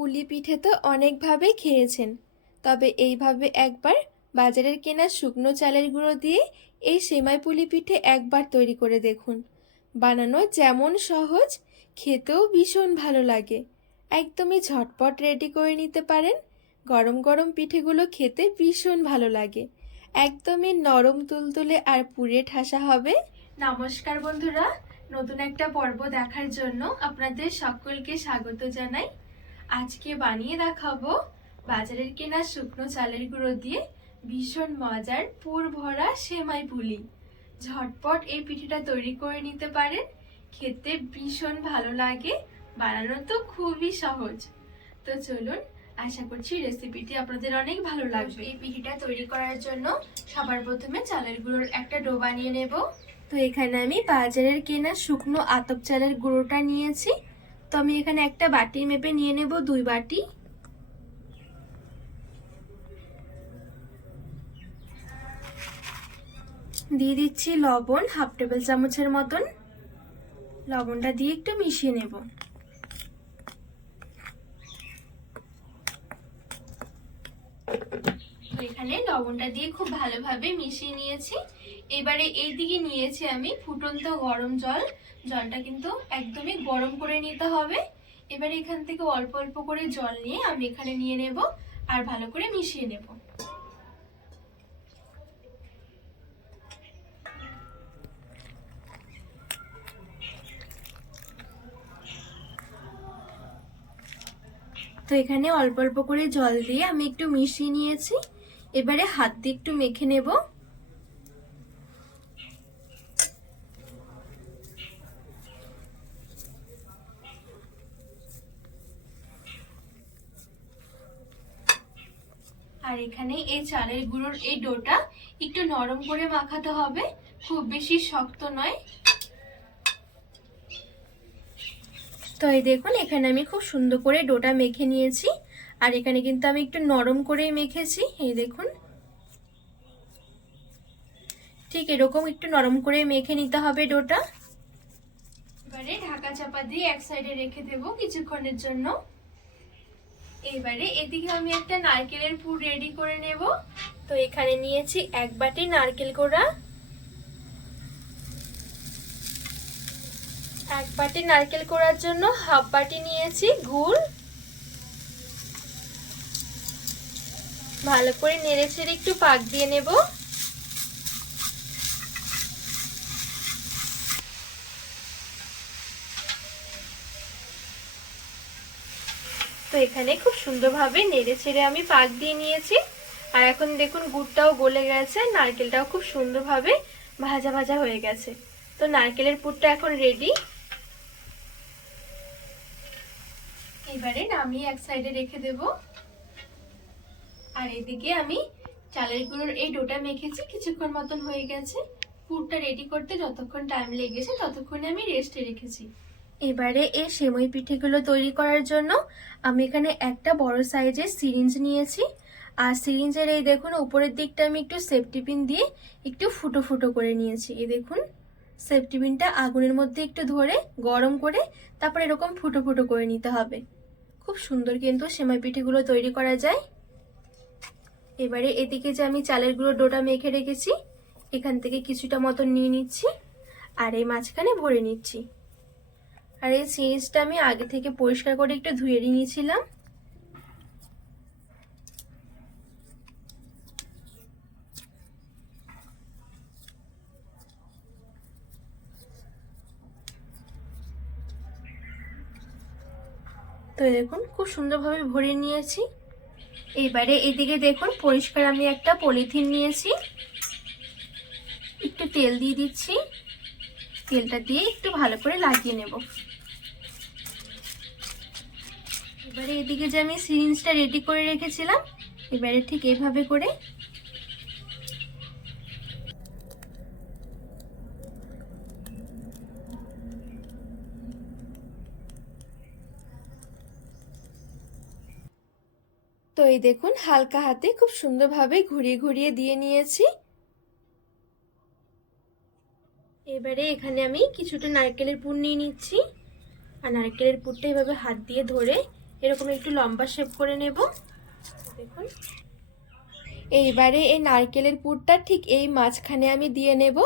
পুলি পিঠে তো অনেকভাবে খেয়েছেন। তবে এইভাবে একবার বাজারের কেনা শুকনো চালের গুঁড়ো দিয়ে এই সেমাই পুলি পিঠে একবার তৈরি করে দেখুন। বানানো যেমন সহজ, খেতেও ভীষণ ভালো লাগে। একদমই ঝটপট রেডি করে নিতে পারেন। গরম গরম পিঠেগুলো খেতে ভীষণ ভালো লাগে। একদমই নরম তুলতুলে আর পুড়ে ঠাসা হবে। নমস্কার বন্ধুরা, নতুন একটা পর্ব দেখার জন্য আপনাদের সকলকে স্বাগত জানাই। আজকে বানিয়ে দেখাবো বাজারের কেনা শুকনো চালের গুঁড়ো দিয়ে ভীষণ মজার পুর ভরা সেমাই পুলি। ঝটপট এই পিঠেটা তৈরি করে নিতে পারেন। খেতে ভীষণ ভালো লাগে, বানানো তো খুবই সহজ। তো চলুন, আশা করছি রেসিপিটি আপনাদের অনেক ভালো লাগবে। এই পিঠিটা তৈরি করার জন্য সবার প্রথমে চালের গুঁড়োর একটা ডো বানিয়ে নেব। তো এখানে আমি বাজারের কেনা শুকনো আতপ চালের গুঁড়োটা নিয়েছি। তো আমি এখানে একটা বাটি মেপে নিয়ে নেব দুই বাটি। দিয়ে দিচ্ছি লবণ, হাফ টেবিল চামচের মতন। লবণটা দিয়ে একটু মিশিয়ে নেব তো এখানে লবণটা দিয়ে খুব ভালোভাবে মিশিয়ে নিয়েছি। এবারে এই দিকে নিয়েছি আমি ফুটন্ত গরম জল। জলটা কিন্তু একদমই গরম করে নিতে হবে। এবারে এখান থেকে অল্প অল্প করে জল নিয়ে আমি এখানে নিয়ে নেব আর ভালো করে মিশিয়ে নেব। তো এখানে অল্প অল্প করে জল দিয়ে আমি একটু মিশিয়ে নিয়েছি। এবারে হাত দিয়ে একটু মেখে নেব। আর এখানে এই চালের গুঁড়োর এই ডোটা একটু নরম করে মাখাতে হবে, খুব বেশি শক্ত নয়। তো এই দেখুন, এখানে আমি খুব সুন্দর করে ডোটা মেখে নিয়েছি। আর এখানে কিন্তু আমি একটু নরম করেই মেখেছি, এই দেখুন। ঠিক এরকম একটু নরম করে মেখে নিতে হবে ডোটা। এবারে ঢাকা চাপা দিয়ে এক সাইডে রেখে দেব কিছুক্ষণের জন্য। এবারে এদিকে আমি একটা নারকেলের পুর রেডি করে নেব। তো এখানে নিয়েছি এক বাটি নারকেল কোড়া এক বাটি নারকেল করার জন্য হাফ বাটি নিয়েছি গুড়। ভালো করে নেড়ে ছেড়ে একটু পাক দিয়ে নেব। তো এখানে খুব সুন্দরভাবে নেড়ে ছেড়ে আমি পাক দিয়ে নিয়েছি। আর এখন দেখুন গুড়টাও গলে গেছে, নারকেলটাও খুব সুন্দরভাবে ভাজা ভাজা হয়ে গেছে। তো নারকেলের পুরটা এখন রেডি এবারে নামিয়ে এক সাইডে রেখে দেব। আর এদিকে আমি চালের গুঁড়োর এই ডোটা মেখেছি, কিছুক্ষণ মতন হয়ে গেছে। পুরটা রেডি করতে যতক্ষণ টাইম লেগেছে ততক্ষণে আমি রেস্টে রেখেছি। এবারে এই সেমই পিঠেগুলো তৈরি করার জন্য আমি এখানে একটা বড় সাইজের সিরিঞ্জ নিয়েছি। আর সিরিঞ্জের এই দেখুন, উপরের দিকটা আমি একটু সেফটি পিন দিয়ে একটু ফুটো ফুটো করে নিয়েছি। এই দেখুন সেফটি পিনটা আগুনের মধ্যে একটু ধরে গরম করে তারপর এরকম ফুটো ফুটো করে নিতে হবে। খুব সুন্দর কিন্তু সেমাই পিঠেগুলো তৈরি করা যায়। এবারে এদিকে যে আমি চালের গুঁড়ো ডোটা মেখে রেখেছি, এখান থেকে কিছুটা মতো নিয়ে নিচ্ছি আর এই মাঝখানে ভরে নিচ্ছি। আর এই সিরিজটা আমি আগে থেকে পরিষ্কার করে একটু ধুয়ে নিয়েছিলাম। তো দেখুন খুব সুন্দরভাবে ভরে নিয়েছি। এবারে এদিকে দেখুন, পরিষ্কার আমি একটা পলিথিন নিয়েছি। একটু তেল দিয়ে দিচ্ছি। তেলটা দিয়ে একটু ভালো করে লাগিয়ে নেব। এবারে এদিকে যে আমি সিরিঞ্জটা রেডি করে রেখেছিলাম, এবারে ঠিক এভাবে করে তো এই দেখুন, হালকা হাতে খুব সুন্দরভাবে ঘুরিয়ে ঘুরিয়ে দিয়ে নিয়েছি। এবারে এখানে আমি কিছুটা নারকেলের পুর নিয়ে নিচ্ছি। আর নারকেলের পুরটা এভাবে হাত দিয়ে ধরে এরকম একটু লম্বা শেপ করে নেব। দেখুন। এইবারে এই নারকেলের পুরটা ঠিক এই মাঝখানে আমি দিয়ে নেব।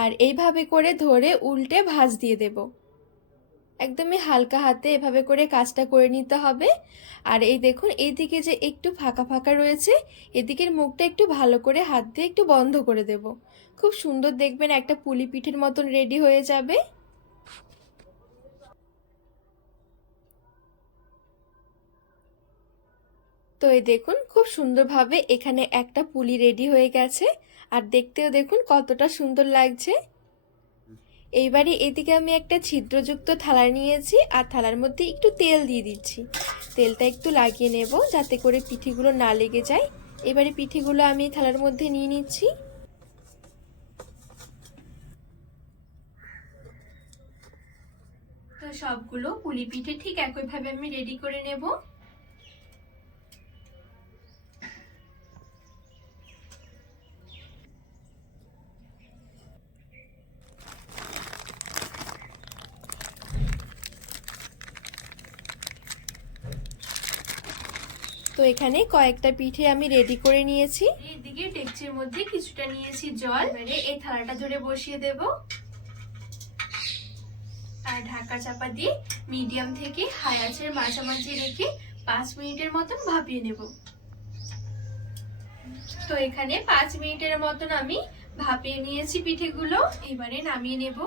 আর এইভাবে করে ধরে উল্টে ভাঁজ দিয়ে দেব। একদমই হালকা হাতে এভাবে করে কাজটা করে নিতে হবে। আর এই দেখুন এইদিকে যে একটু ফাঁকা ফাঁকা রয়েছে, এদিকের মুখটা একটু ভালো করে হাত দিয়ে একটু বন্ধ করে দেব। খুব সুন্দর দেখবেন একটা পুলি পিঠের মতন রেডি হয়ে যাবে। তো এই দেখুন, খুব সুন্দরভাবে এখানে একটা পুলি রেডি হয়ে গেছে। আর দেখতেও দেখুন কতটা সুন্দর লাগছে। এইবারে এদিকে আমি একটা ছিদ্রযুক্ত থালা নিয়েছি আর থালার মধ্যে একটু তেল দিয়ে দিচ্ছি। তেলটা একটু লাগিয়ে নেব যাতে করে পিঠিগুলো না লেগে যায়। এবারে পিঠিগুলো আমি থালার মধ্যে নিয়ে নিচ্ছি। তো সবগুলো পুলি পিঠে ঠিক একইভাবে আমি রেডি করে নেব। তো এখানে কয়েকটা পিঠে আমি রেডি করে নিয়েছি। এদিকে ডেকচির মধ্যে কিছুটা নিয়েছি জল। এবারে এই থালাটা ধরে বসিয়ে দেব। আর ঢাকা চাপা দিয়ে মিডিয়াম থেকে হাই আঁচের মাঝামাঝি রেখে পাঁচ মিনিটের মতন ভাপিয়ে নেব। তো এখানে পাঁচ মিনিটের মতন আমি ভাপিয়ে নিয়েছি পিঠেগুলো। এবারে নামিয়ে নেব।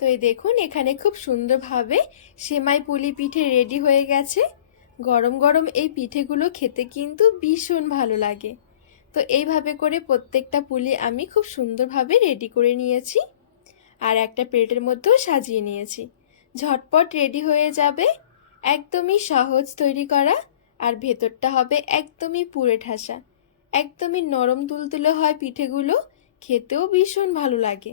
তো এই দেখুন এখানে খুব সুন্দরভাবে সেমাই পুলি পিঠে রেডি হয়ে গেছে। গরম গরম এই পিঠেগুলো খেতে কিন্তু ভীষণ ভালো লাগে। তো এইভাবে করে প্রত্যেকটা পুলি আমি খুব সুন্দরভাবে রেডি করে নিয়েছি আর একটা প্লেটের মধ্যেও সাজিয়ে নিয়েছি। ঝটপট রেডি হয়ে যাবে, একদমই সহজ তৈরি করা আর ভেতরটা হবে একদমই পুরে ঠাসা। একদমই নরম তুলতুলে হয় পিঠেগুলো, খেতেও ভীষণ ভালো লাগে।